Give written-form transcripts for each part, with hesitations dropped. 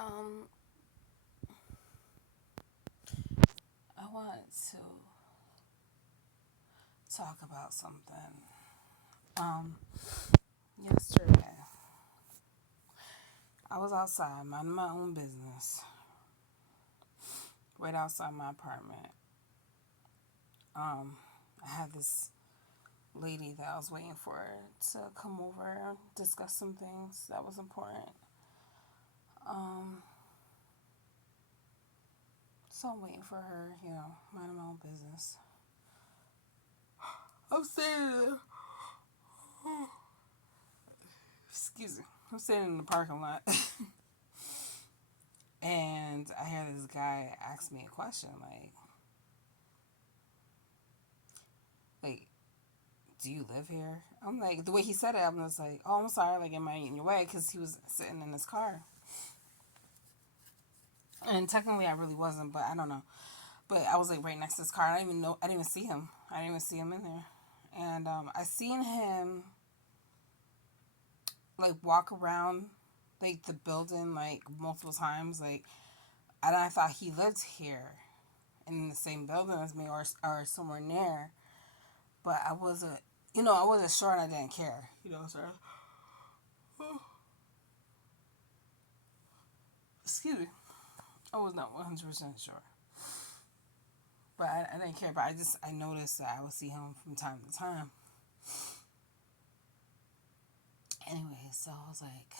Um, I wanted to talk about something. Um, Yesterday, I was outside minding my own business, right outside my apartment. Um, I had this lady that I was waiting for to come over and discuss some things that was important. Um, so I'm waiting for her, minding my own business. I'm standing, excuse me, I'm standing in the parking lot. And I hear this guy ask me a question like, do you live here? I'm like, the way he said it, I'm just like, oh, I'm sorry, like, am I in your way? Because he was sitting in his car. And technically, I really wasn't, but I don't know. But I was like right next to his car. I didn't even know, I didn't even see him. I didn't even see him in there. And I seen him like walk around like the building like multiple times. Like, and I thought he lived here in the same building as me or somewhere near. But I wasn't sure and I didn't care. So excuse me. I was not 100% sure. But I didn't care. But I noticed that I would see him from time to time. Anyway, so I was like,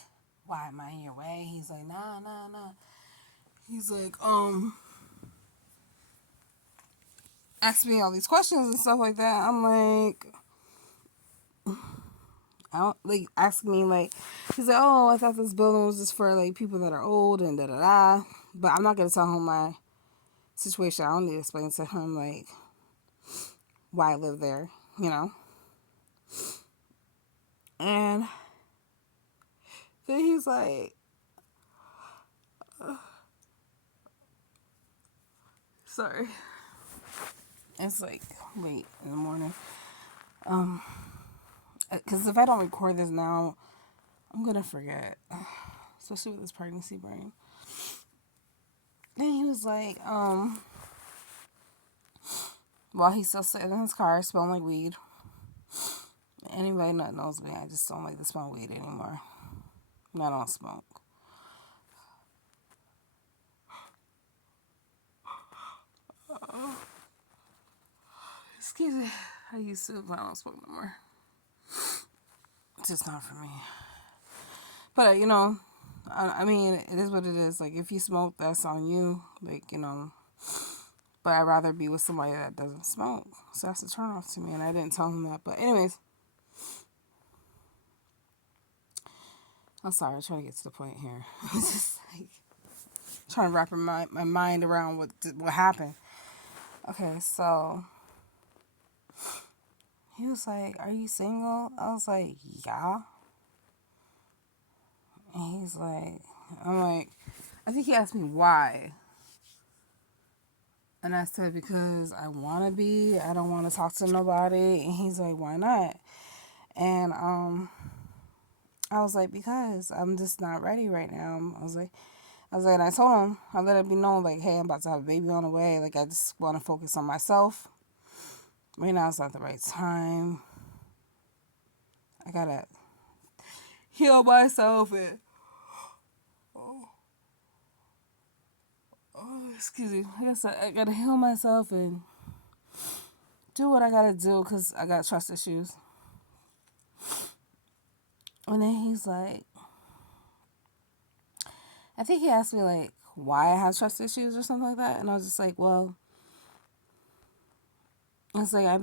why am I in your way? He's like, nah, nah, nah. He's like, ask me all these questions and stuff like that. I'm like, I don't, like, ask me, like, he's like, oh, I thought this building was just for, like, people that are old and da da da. But I'm not going to tell him my situation. I don't need to explain to him, like, why I live there, you know? And then he's like, sorry. It's like late in the morning. Because if I don't record this now, I'm going to forget. Especially with this pregnancy brain. Then he was like, while he's still sitting in his car, smelling like weed. Anybody that knows me, I just don't like to smell weed anymore. I don't smoke. Excuse me. I used to, but I don't smoke no more. It's just not for me. But, I mean, it is what it is. Like, if you smoke, that's on you. Like. But I'd rather be with somebody that doesn't smoke. So that's a turn off to me. And I didn't tell him that. But, anyways, I'm sorry. I'm trying to get to the point here. I'm just like trying to wrap my mind around what happened. Okay, so he was like, are you single? I was like, yeah. And I'm like, I think he asked me why. And I said, because I want to be. I don't want to talk to nobody. And he's like, why not? And I was like, because I'm just not ready right now. And I told him, I let it be known, like, hey, I'm about to have a baby on the way. Like, I just want to focus on myself. Right now, it's not the right time. I got to heal myself and excuse me. I guess I gotta heal myself and do what I gotta do because I got trust issues. And then he's like, I think he asked me like why I have trust issues or something like that, and I was just like, well, it's like I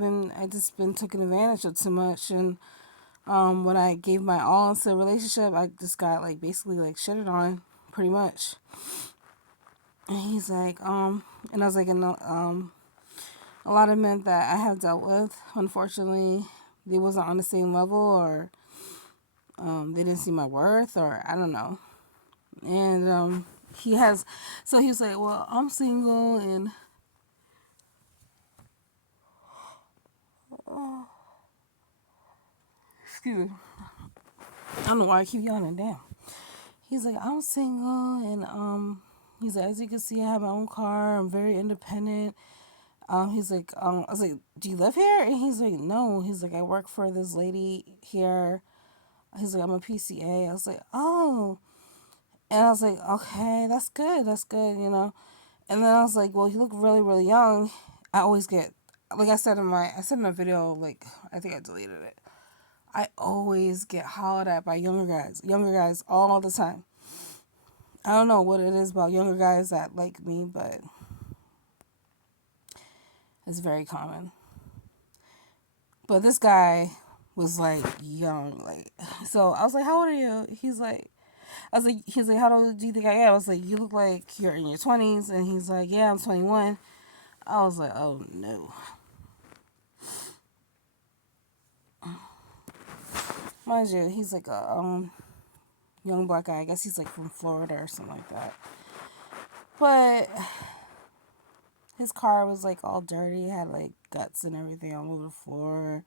just been taken advantage of too much, and when I gave my all into a relationship, I just got like basically like shitted on, pretty much. And he's like, and I was like, a lot of men that I have dealt with, unfortunately, they wasn't on the same level or they didn't see my worth or I don't know. And he has, so he was like, well, I'm single and excuse me, I don't know why I keep yawning. Damn. He's like, I'm single, and he's like, as you can see, I have my own car. I'm very independent. He's like, I was like, do you live here? And he's like, no. He's like, I work for this lady here. He's like, I'm a PCA. I was like, oh. And I was like, okay, that's good, you know. And then I was like, well, you look really, really young. I always get, like I said in a video, like, I think I deleted it. I always get hollered at by younger guys all the time. I don't know what it is about younger guys that like me, but it's very common. But this guy was like young, like, so I was like, how old are you? He's like, how old do you think I am? I was like, you look like you're in your 20s. And he's like, yeah, I'm 21. I was like, oh no. Mind you, he's like a young black guy. I guess he's like from Florida or something like that. But his car was like all dirty, it had like guts and everything all over the floor.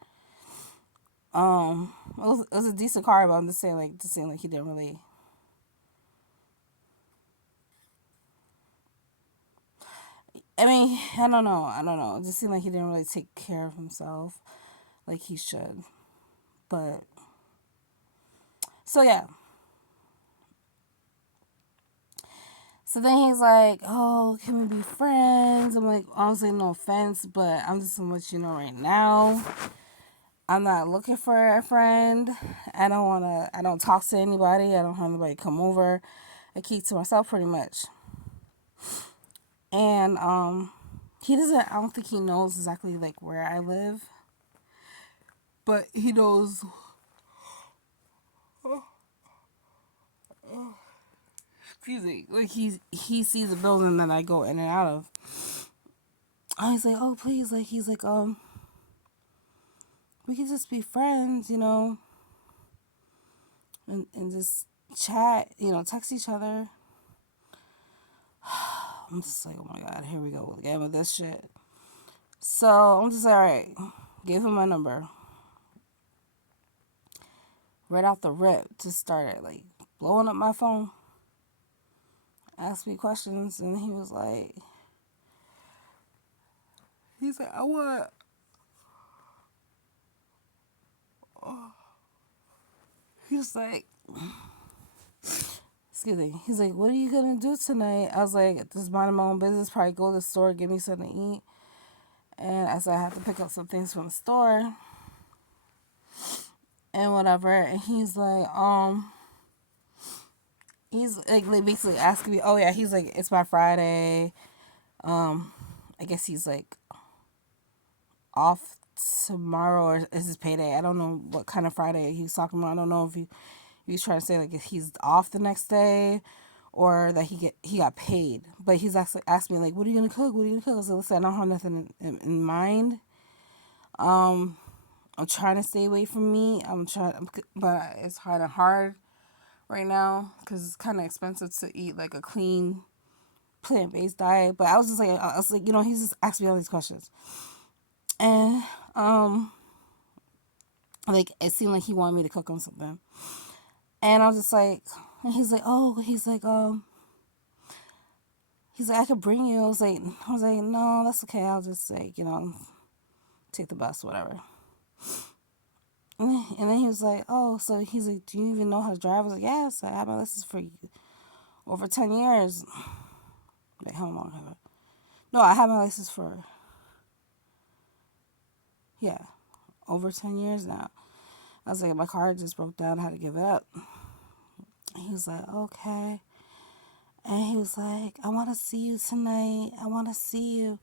It was a decent car, but I'm just saying like he didn't really. I mean, I don't know. It just seemed like he didn't really take care of himself like he should. But so yeah. So then he's like, "Oh, can we be friends?" I'm like, "Honestly, no offense, but I'm just gonna let you know right now. I'm not looking for a friend. I don't wanna. I don't talk to anybody. I don't have anybody come over. I keep to myself pretty much." And he doesn't. I don't think he knows exactly like where I live, but he knows. Excuse me. Like he sees the building that I go in and out of. He's like, "Oh, please!" Like he's like, we can just be friends, you know, and just chat, you know, text each other. I'm just like, oh my god, here we go again with this shit. So I'm just like, all right, gave him my number right off the rip. Just started like blowing up my phone, asked me questions, and he's like, I want. He's like, excuse me. He's like, what are you gonna do tonight? I was like, just minding my own business. Probably go to the store, get me something to eat. And I said I have to pick up some things from the store and whatever. And he's like basically asking me, oh yeah, he's like, it's my Friday. I guess he's like off tomorrow or is his payday. I don't know what kind of Friday he's talking about. I don't know if he's trying to say like if he's off the next day or that he got paid. But he's actually asked me like, what are you gonna cook? What are you gonna cook? I said, listen, I don't have nothing in mind. I'm trying to stay away from meat. But it's kind of hard right now because it's kind of expensive to eat like a clean plant-based diet. But I was like, you know, he's just asking me all these questions, and like it seemed like he wanted me to cook him something, and I was just like, and he's like, I could bring you. I was like, no, that's okay. I'll just like, you know, take the bus, whatever. And then he was like, oh, so he's like, do you even know how to drive? I was like, yes, I have my license for over 10 years. Wait, how long have I? No, I have my license for, yeah, over 10 years now. I was like, my car just broke down. I had to give it up. He was like, okay. And he was like, I want to see you tonight. I want to see you.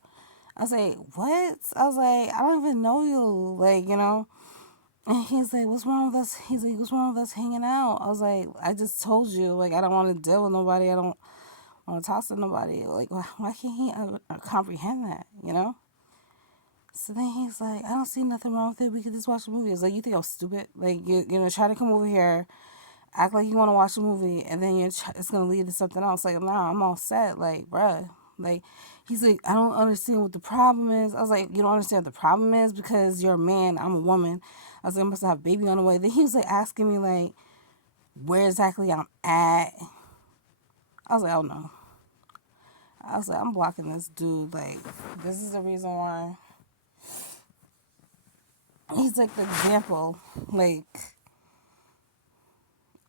I was like, what? I was like, I don't even know you. Like, you know. And he's like, what's wrong with us? He's like, what's wrong with us hanging out? I was like, I just told you, like, I don't want to deal with nobody. I don't want to talk to nobody. Like, why can't he comprehend that, you know? So then he's like, I don't see nothing wrong with it. We could just watch a movie. It's like, you think I'm stupid? Like, you know, try to come over here, act like you want to watch a movie, and then it's going to lead to something else. Like, nah, I'm all set. Like, bruh. Like, he's like, I don't understand what the problem is. I was like, you don't understand what the problem is because you're a man, I'm a woman. I was like, I must have a baby on the way. Then he was like asking me like where exactly I'm at I was like, oh no. I was like, I'm blocking this dude. Like, this is the reason why. He's like the example, like,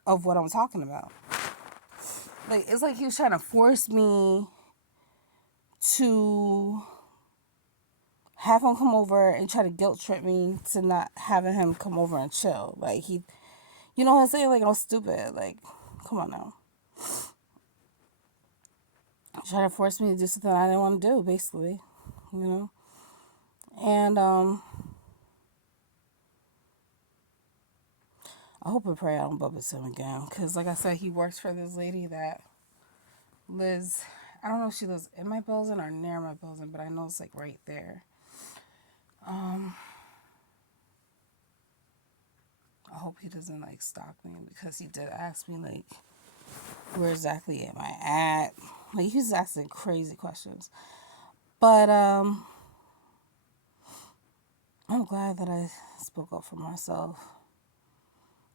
of what I'm talking about. Like, it's like he was trying to force me to have him come over and try to guilt trip me to not having him come over and chill. Like, he, you know what I'm saying? Like, I'm stupid. Like, come on now. Try to force me to do something I didn't want to do, basically, you know? And, I hope and pray I don't bump into him again. Because, like I said, he works for this lady that lives, I don't know if she lives in my building or near my building, but I know it's, like, right there. I hope he doesn't, like, stalk me, because he did ask me, like, where exactly am I at? Like, he was asking crazy questions. But, I'm glad that I spoke up for myself.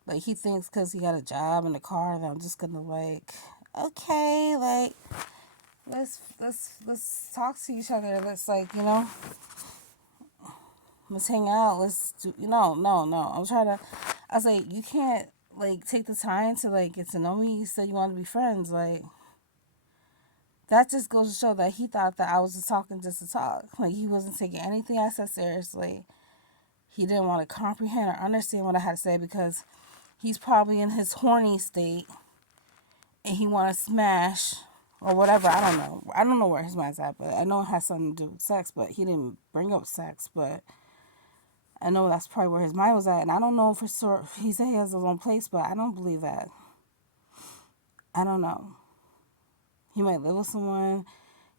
Like, he thinks because he got a job in the car that I'm just gonna, like, okay, like, let's talk to each other. Let's, like, you know, let's hang out. Let's do, no. I was like, you can't, like, take the time to, like, get to know me. You said you want to be friends. Like, that just goes to show that he thought that I was just talking just to talk. Like, he wasn't taking anything I said seriously. He didn't want to comprehend or understand what I had to say, because he's probably in his horny state and he want to smash or whatever. I don't know. I don't know where his mind's at, but I know it has something to do with sex, but he didn't bring up sex. But I know that's probably where his mind was at. And I don't know for sure. He said he has his own place, but I don't believe that. I don't know. He might live with someone.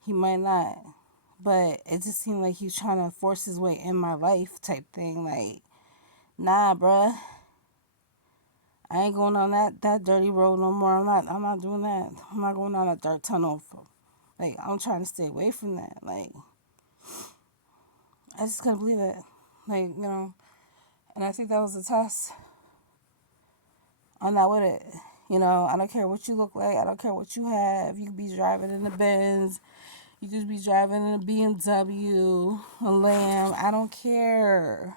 He might not. But it just seemed like he was trying to force his way in my life type thing. Like, nah, bruh. I ain't going on that dirty road no more. I'm not doing that. I'm not going down that dark tunnel. Like, I'm trying to stay away from that. Like, I just couldn't believe it. Like, and I think that was a test. I'm not with it. I don't care what you look like. I don't care what you have. You could be driving in the Benz. You could be driving in a BMW, a Lamb. I don't care.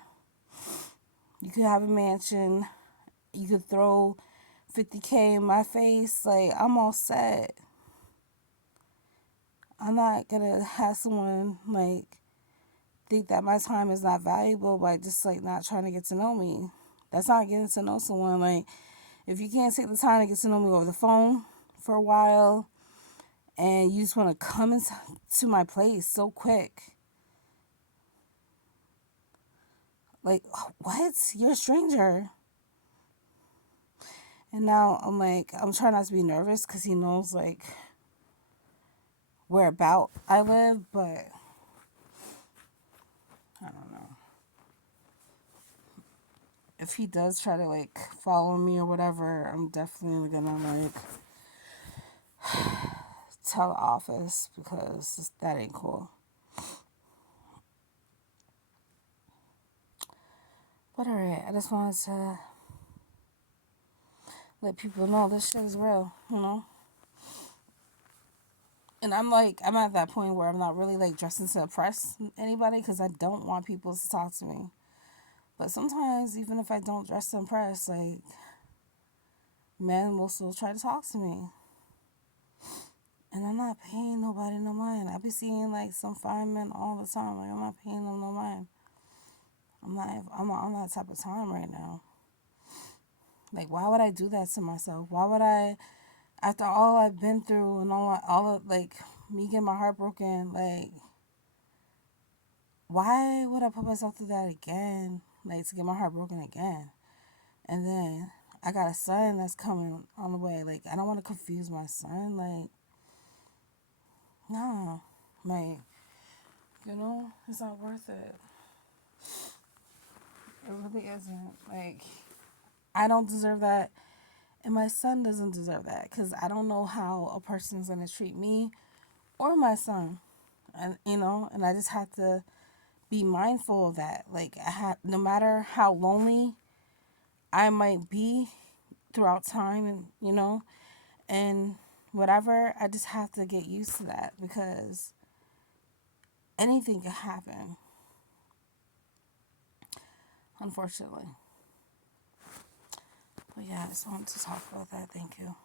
You could have a mansion. You could throw 50K in my face. Like, I'm all set. I'm not going to have someone, like, think that my time is not valuable by just, like, not trying to get to know me. That's not getting to know someone. Like, if you can't take the time to get to know me over the phone for a while and you just want to come into my place so quick, like, what? You're a stranger. And now I'm like, I'm trying not to be nervous because he knows, like, where about I live, but I don't know. If he does try to, like, follow me or whatever, I'm definitely gonna, like, tell the office, because that ain't cool. But alright, I just wanted to let people know this shit is real. And I'm like, I'm at that point where I'm not really, like, dressing to impress anybody, because I don't want people to talk to me. But sometimes, even if I don't dress to impress, like, men will still try to talk to me. And I'm not paying nobody no mind. I be seeing, like, some fine men all the time. Like, I'm not paying them no mind. I'm not on that type of time right now. Like, why would I do that to myself? Why would I, after all I've been through and all of, like, me getting my heart broken, like, why would I put myself through that again? Like, to get my heart broken again. And then I got a son that's coming on the way. Like, I don't want to confuse my son. Like, no. Like, it's not worth it. It really isn't. Like, I don't deserve that. And my son doesn't deserve that. Because I don't know how a person's going to treat me or my son. And, and I just have to be mindful of that. Like, no matter how lonely I might be throughout time, and whatever, I just have to get used to that because anything can happen, unfortunately. But yeah, I just wanted to talk about that. Thank you.